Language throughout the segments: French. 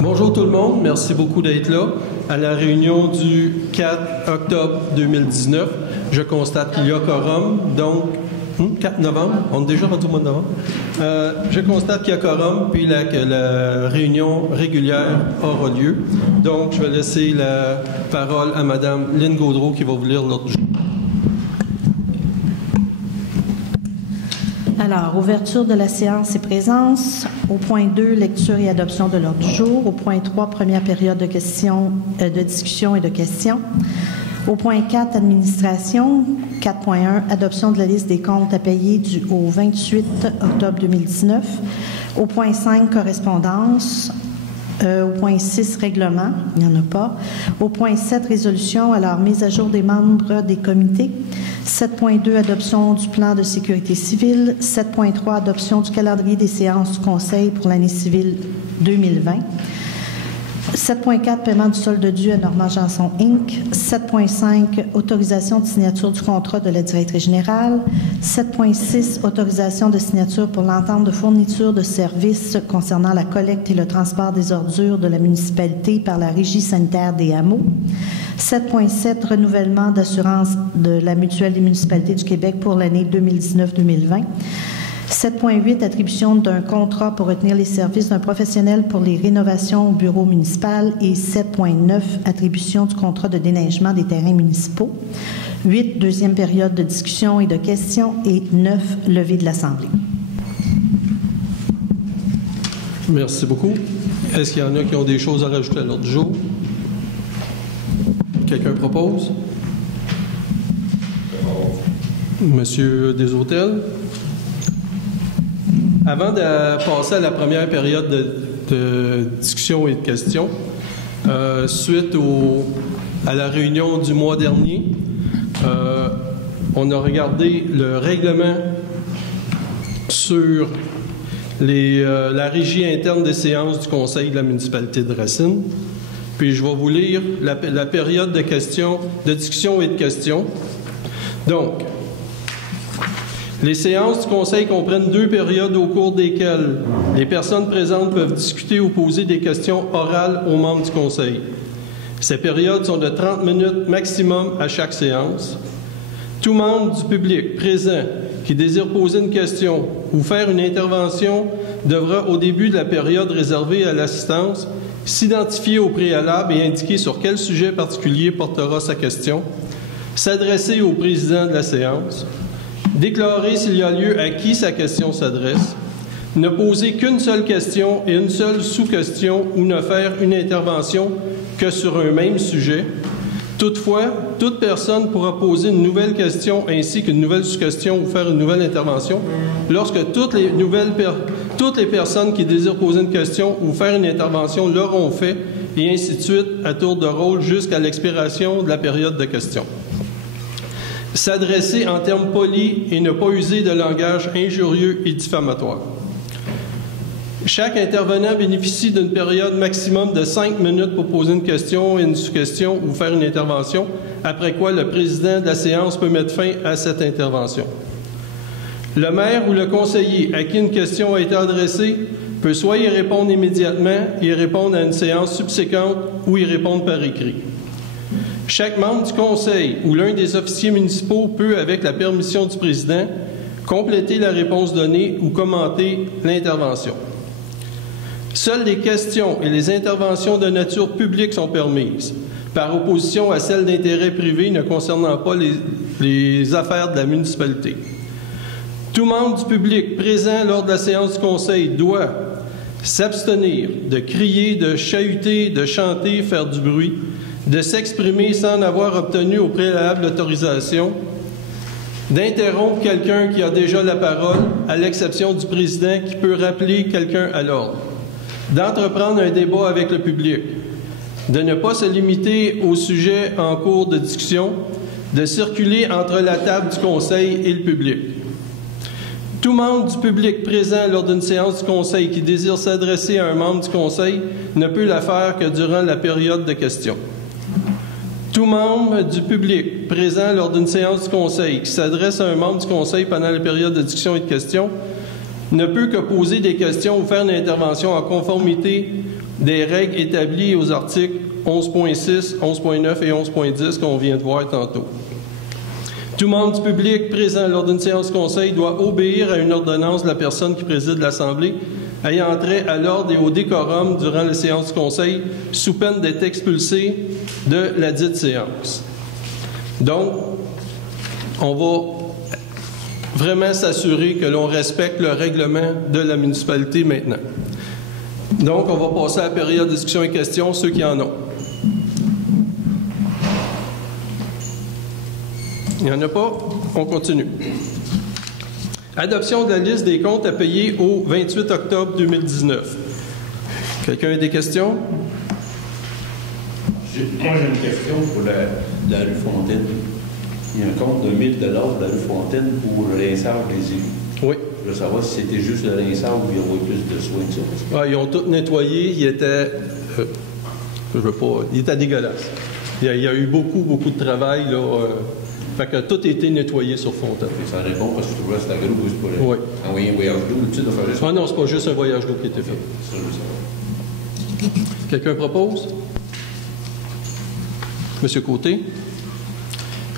Bonjour tout le monde, merci beaucoup d'être là. À la réunion du 4 octobre 2019, je constate qu'il y a quorum, donc 4 novembre, on est déjà rendu au mois de novembre. Je constate qu'il y a quorum, puis que la réunion régulière aura lieu. Donc, je vais laisser la parole à Mme Lynne Gaudreault qui va vous lire l'ordre du jour. Alors, ouverture de la séance et présence. Au point 2, lecture et adoption de l'ordre du jour. Au point 3, première période de questions, de discussion et de questions. Au point 4, administration. 4.1, adoption de la liste des comptes à payer au 28 octobre 2019. Au point 5, correspondance. Au point 6, règlement, il n'y en a pas. Au point 7, résolution, alors mise à jour des membres des comités. 7.2, adoption du plan de sécurité civile. 7.3, adoption du calendrier des séances du Conseil pour l'année civile 2020. 7.4, paiement du solde dû à Normand Janson Inc. 7.5, autorisation de signature du contrat de la directrice générale. 7.6, autorisation de signature pour l'entente de fourniture de services concernant la collecte et le transport des ordures de la municipalité par la Régie sanitaire des hameaux. 7.7, renouvellement d'assurance de la Mutuelle des municipalités du Québec pour l'année 2019-2020. 7.8, attribution d'un contrat pour retenir les services d'un professionnel pour les rénovations au bureau municipal. Et 7.9, attribution du contrat de déneigement des terrains municipaux. 8, deuxième période de discussion et de questions. Et 9, levée de l'Assemblée. Merci beaucoup. Est-ce qu'il y en a qui ont des choses à rajouter à l'ordre du jour? Quelqu'un propose? Monsieur Desautels? Avant de passer à la première période de discussion et de questions, suite à la réunion du mois dernier, on a regardé le règlement sur la régie interne des séances du Conseil de la municipalité de Racine. Puis je vais vous lire la période de discussion et de questions. Donc, les séances du Conseil comprennent 2 périodes au cours desquelles les personnes présentes peuvent discuter ou poser des questions orales aux membres du Conseil. Ces périodes sont de 30 minutes maximum à chaque séance. Tout membre du public présent qui désire poser une question ou faire une intervention devra, au début de la période réservée à l'assistance, s'identifier au préalable et indiquer sur quel sujet particulier portera sa question, s'adresser au président de la séance, déclarer s'il y a lieu à qui sa question s'adresse, ne poser qu'une seule question et une seule sous-question ou ne faire une intervention que sur un même sujet. Toutefois, toute personne pourra poser une nouvelle question ainsi qu'une nouvelle sous-question ou faire une nouvelle intervention lorsque toutes les personnes qui désirent poser une question ou faire une intervention l'auront fait, et ainsi de suite à tour de rôle jusqu'à l'expiration de la période de questions. S'adresser en termes polis et ne pas user de langage injurieux et diffamatoire. Chaque intervenant bénéficie d'une période maximum de 5 minutes pour poser une question et une sous-question ou faire une intervention, après quoi le président de la séance peut mettre fin à cette intervention. Le maire ou le conseiller à qui une question a été adressée peut soit y répondre immédiatement, y répondre à une séance subséquente ou y répondre par écrit. Chaque membre du conseil ou l'un des officiers municipaux peut, avec la permission du président, compléter la réponse donnée ou commenter l'intervention. Seules les questions et les interventions de nature publique sont permises, par opposition à celles d'intérêt privé ne concernant pas les affaires de la municipalité. Tout membre du public présent lors de la séance du conseil doit s'abstenir de crier, de chahuter, de chanter, faire du bruit, de s'exprimer sans avoir obtenu au préalable l'autorisation, d'interrompre quelqu'un qui a déjà la parole, à l'exception du président qui peut rappeler quelqu'un à l'ordre, d'entreprendre un débat avec le public, de ne pas se limiter au sujet en cours de discussion, de circuler entre la table du conseil et le public. Tout membre du public présent lors d'une séance du conseil qui désire s'adresser à un membre du conseil ne peut la faire que durant la période de questions. Tout membre du public présent lors d'une séance du conseil qui s'adresse à un membre du conseil pendant la période de discussion et de questions ne peut que poser des questions ou faire une intervention en conformité des règles établies aux articles 11.6, 11.9 et 11.10 qu'on vient de voir tantôt. Tout membre du public présent lors d'une séance du Conseil doit obéir à une ordonnance de la personne qui préside l'Assemblée ayant trait à l'ordre et au décorum durant la séance du Conseil, sous peine d'être expulsé de la dite séance. Donc, on va vraiment s'assurer que l'on respecte le règlement de la municipalité maintenant. Donc, on va passer à la période de discussion et questions, ceux qui en ont. Il n'y en a pas? On continue. Adoption de la liste des comptes à payer au 28 octobre 2019. Quelqu'un a des questions? Moi, j'ai une question pour la rue Fontaine. Il y a un compte de 1 000 $ pour la rue Fontaine pour le rinçage des égouts. Oui. Je veux savoir si c'était juste le rinçage ou il y aurait plus de soins que ça. Ah, ils ont tout nettoyé. Il était... il était dégueulasse. Il y a eu beaucoup de travail, là. Fait que tout a été nettoyé sur Fontaine. Et ça répond parce que je trouvais que c'était gros, c'est pour envoyer un voyage d'eau. Ah non, c'est pas juste un voyage d'eau qui a été fait. Ça, je veux savoir. Quelqu'un propose? Monsieur Côté.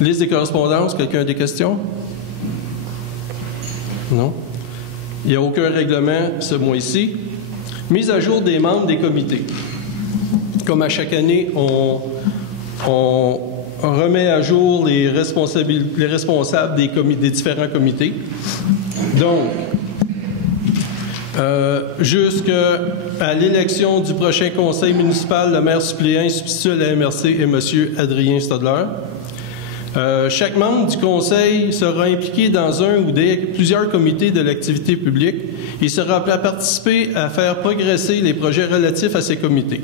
Liste des correspondances, quelqu'un a des questions? Non? Il n'y a aucun règlement ce mois-ci. Mise à jour des membres des comités. Comme à chaque année, on remet à jour les responsables des différents comités. Donc, jusqu'à l'élection du prochain conseil municipal, le maire suppléant substitue à la MRC et M. Adrien Stadler. Chaque membre du conseil sera impliqué dans un ou plusieurs comités de l'activité publique. Il sera appelé à participer à faire progresser les projets relatifs à ces comités.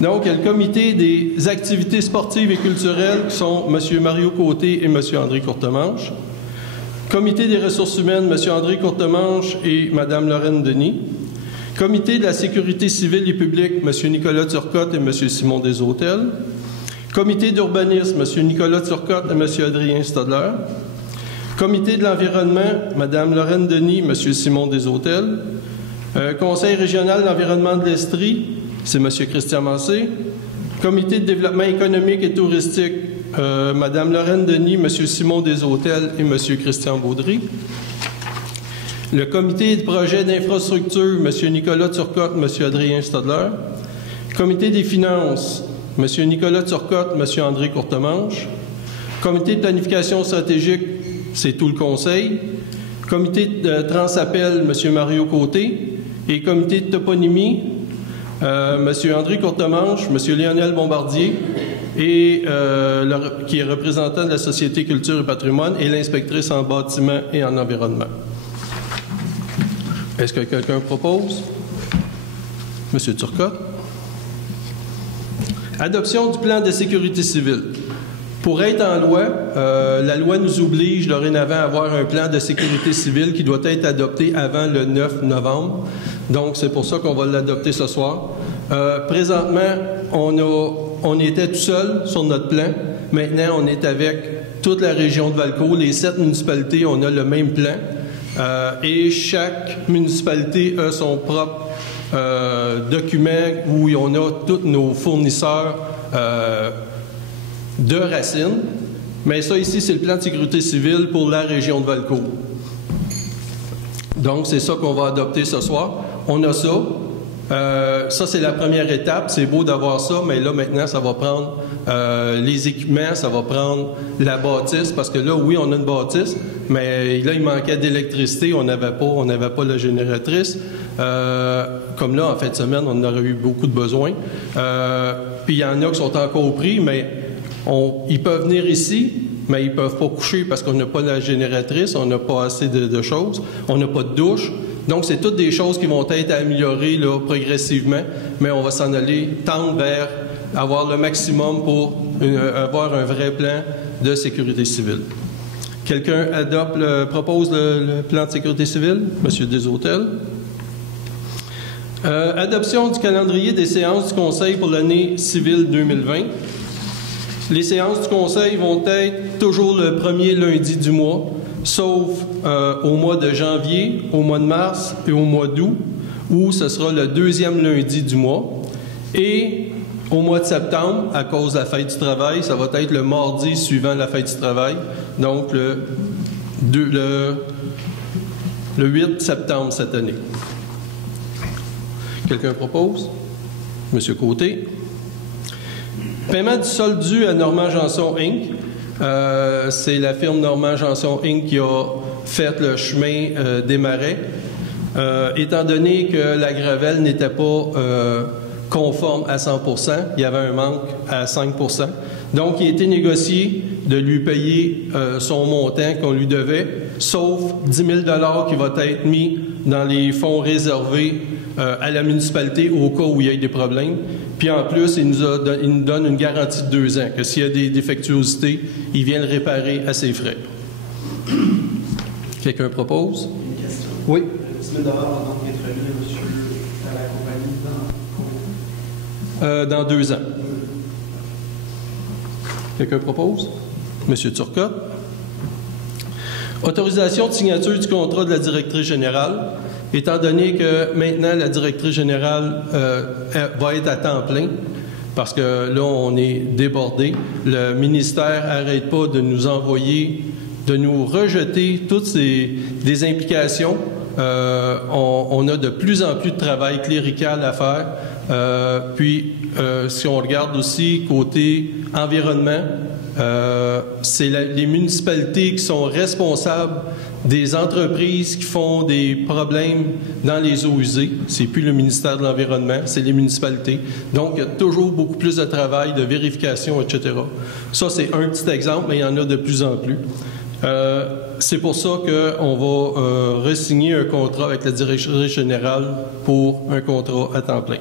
Donc, il y a le comité des activités sportives et culturelles qui sont M. Mario Côté et M. André Courtemanche. Comité des ressources humaines, M. André Courtemanche et Mme Lorraine Denis. Comité de la sécurité civile et publique, M. Nicolas Turcotte et M. Simon Desautels. Comité d'urbanisme, M. Nicolas Turcotte et M. Adrien Stadler. Comité de l'environnement, Mme Lorraine Denis, M. Simon Desautels. Conseil régional de l'environnement de l'Estrie, c'est M. Christian Massé. Comité de développement économique et touristique, Mme Lorraine Denis, M. Simon Desautels et M. Christian Baudry. Le comité de projet d'infrastructure, M. Nicolas Turcotte, M. Adrien Stadler. Comité des finances, M. Nicolas Turcotte, M. André Courtemanche. Comité de planification stratégique, c'est tout le conseil. Comité de transappel, M. Mario Côté. Et comité de toponymie, M. André Courtemanche, M. Lionel Bombardier, et, qui est représentant de la Société Culture et Patrimoine, et l'inspectrice en bâtiment et en environnement. Est-ce que quelqu'un propose? M. Turcotte. Adoption du plan de sécurité civile. Pour être en loi, la loi nous oblige dorénavant à avoir un plan de sécurité civile qui doit être adopté avant le 9 novembre. Donc, c'est pour ça qu'on va l'adopter ce soir. Présentement, on était tout seul sur notre plan. Maintenant, on est avec toute la région de Valcourt. Les 7 municipalités, on a le même plan. Et chaque municipalité a son propre document où on a tous nos fournisseurs de racines. Mais ça, ici, c'est le plan de sécurité civile pour la région de Valcourt. Donc, c'est ça qu'on va adopter ce soir. On a ça. Ça, c'est la première étape. C'est beau d'avoir ça, mais là, maintenant, ça va prendre les équipements, ça va prendre la bâtisse, parce que là, oui, on a une bâtisse, mais là, il manquait d'électricité. On n'avait pas la génératrice. Comme là, en fin de semaine, on aurait eu beaucoup de besoins. Puis, il y en a qui sont encore pris, mais ils peuvent venir ici, mais ils ne peuvent pas coucher parce qu'on n'a pas la génératrice, on n'a pas assez de choses, on n'a pas de douche. Donc, c'est toutes des choses qui vont être améliorées là, progressivement, mais on va s'en aller tendre vers avoir le maximum pour avoir un vrai plan de sécurité civile. Quelqu'un propose le plan de sécurité civile? M. Desautels. Adoption du calendrier des séances du Conseil pour l'année civile 2020. Les séances du Conseil vont être toujours le premier lundi du mois, sauf au mois de janvier, au mois de mars et au mois d'août, où ce sera le 2e lundi du mois. Et au mois de septembre, à cause de la fête du travail, ça va être le mardi suivant la fête du travail, donc le 8 septembre cette année. Quelqu'un propose? Monsieur Côté. Paiement du solde dû à Normand Janson Inc. C'est la firme Normand Janson Inc. qui a fait le chemin des Marais. Étant donné que la gravelle n'était pas conforme à 100%, il y avait un manque à 5%. Donc, il a été négocié de lui payer son montant qu'on lui devait, sauf 10 000 $ qui va être mis dans les fonds réservés à la municipalité au cas où il y ait des problèmes. Puis en plus, il nous donne une garantie de 2 ans, que s'il y a des défectuosités, il vient le réparer à ses frais. Quelqu'un propose? Une question. Oui. 10 000 $ avant d'être remis, monsieur, à la compagnie Dans 2 ans. Quelqu'un propose? Monsieur Turcotte. Autorisation de signature du contrat de la directrice générale. Étant donné que maintenant la directrice générale va être à temps plein, parce que là, on est débordé, le ministère n'arrête pas de nous envoyer, de nous rejeter toutes des implications. On a de plus en plus de travail clérical à faire. Puis, si on regarde aussi côté environnement, c'est les municipalités qui sont responsables des entreprises qui font des problèmes dans les eaux usées. C'est plus le ministère de l'Environnement, c'est les municipalités. Donc, il y a toujours beaucoup plus de travail, de vérification, etc. Ça, c'est un petit exemple, mais il y en a de plus en plus. C'est pour ça qu'on va re-signer un contrat avec la directrice générale pour un contrat à temps plein.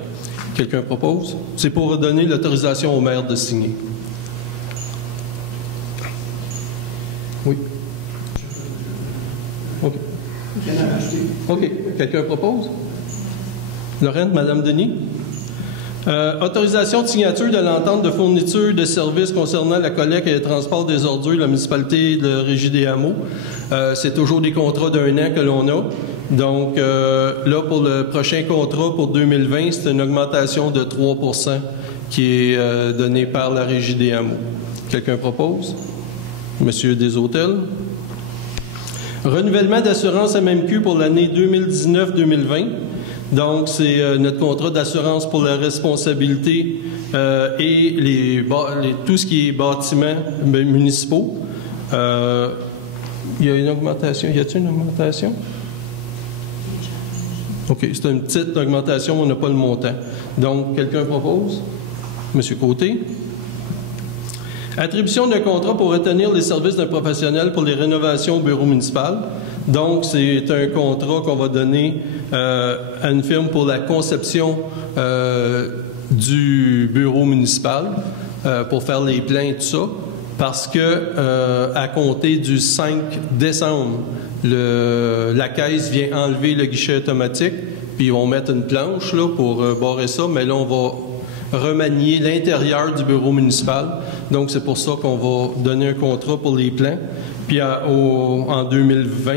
Quelqu'un propose? C'est pour donner l'autorisation au maire de signer. Oui. OK. OK. Quelqu'un propose? Lorraine, Madame Denis? Autorisation de signature de l'entente de fourniture de services concernant la collecte et le transport des ordures de la municipalité de Régie des Hameaux. C'est toujours des contrats d'1 an que l'on a. Donc, là, pour le prochain contrat pour 2020, c'est une augmentation de 3 % qui est donnée par la Régie des Hameaux. Quelqu'un propose? Monsieur Desautels. Renouvellement d'assurance MMQ pour l'année 2019-2020. Donc, c'est notre contrat d'assurance pour la responsabilité et tout ce qui est bâtiments municipaux. Il y a une augmentation. Y a-t-il une augmentation? OK, c'est une petite augmentation, on n'a pas le montant. Donc, quelqu'un propose? Monsieur Côté. Attribution d'un contrat pour retenir les services d'un professionnel pour les rénovations au bureau municipal. Donc, c'est un contrat qu'on va donner à une firme pour la conception du bureau municipal pour faire les plans et tout ça. Parce que à compter du 5 décembre, la caisse vient enlever le guichet automatique, puis ils vont mettre une planche là, pour barrer ça, mais là, on va remanier l'intérieur du bureau municipal. Donc, c'est pour ça qu'on va donner un contrat pour les plans. Puis en 2020,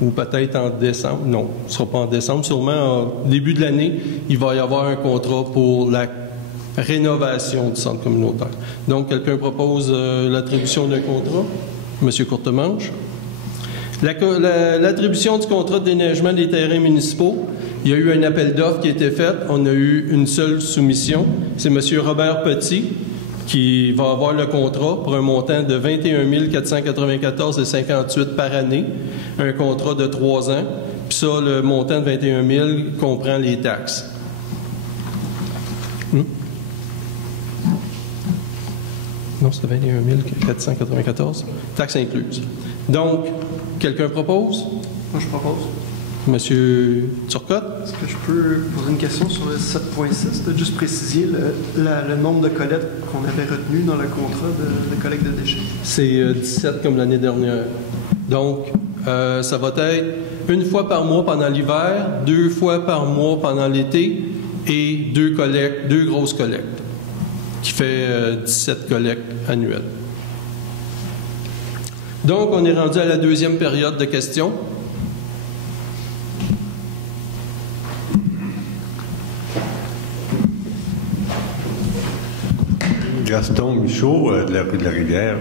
ou peut-être en décembre, non, ce ne sera pas en décembre, sûrement au début de l'année, il va y avoir un contrat pour la rénovation du centre communautaire. Donc, quelqu'un propose l'attribution d'un contrat? Monsieur Courtemanche. L'attribution du contrat de déneigement des terrains municipaux. Il y a eu un appel d'offres qui a été fait. On a eu une seule soumission. C'est monsieur Robert Petit qui va avoir le contrat pour un montant de 21 494,58 par année. Un contrat de 3 ans. Puis ça, le montant de 21 000 comprend les taxes. Non, c'est 21 494. Taxes incluses. Donc, quelqu'un propose? Moi, je propose. Monsieur Turcotte? Est-ce que je peux poser une question sur le 7.6, de juste préciser le nombre de collectes qu'on avait retenu dans le contrat de collecte de déchets? C'est 17 comme l'année dernière. Donc, ça va être une fois par mois pendant l'hiver, 2 fois par mois pendant l'été et 2 grosses collectes, qui fait 17 collectes annuelles. Donc, on est rendu à la deuxième période de questions. Gaston Michaud, de la rue de la Rivière.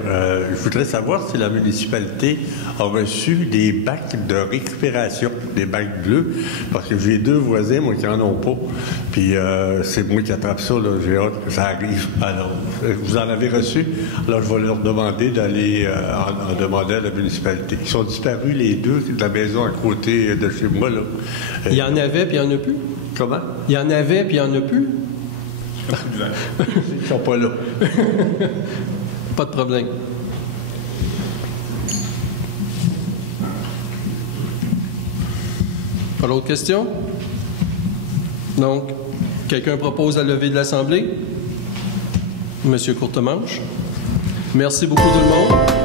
Je voudrais savoir si la municipalité a reçu des bacs de récupération, des bacs bleus, parce que j'ai 2 voisins, moi, qui n'en ont pas. Puis c'est moi qui attrape ça, là. J'ai hâte que ça arrive. Alors, vous en avez reçu? Alors, je vais leur demander d'aller en demander à la municipalité. Ils sont disparus, les 2, de la maison à côté de chez moi, là. Il y en avait, puis il n'y en a plus. Comment? Il y en avait, puis il n'y en a plus. Ils sont pas là. Pas de problème. Pas d'autres questions? Donc, quelqu'un propose la levée de l'Assemblée? Monsieur Courtemanche. Merci beaucoup tout le monde.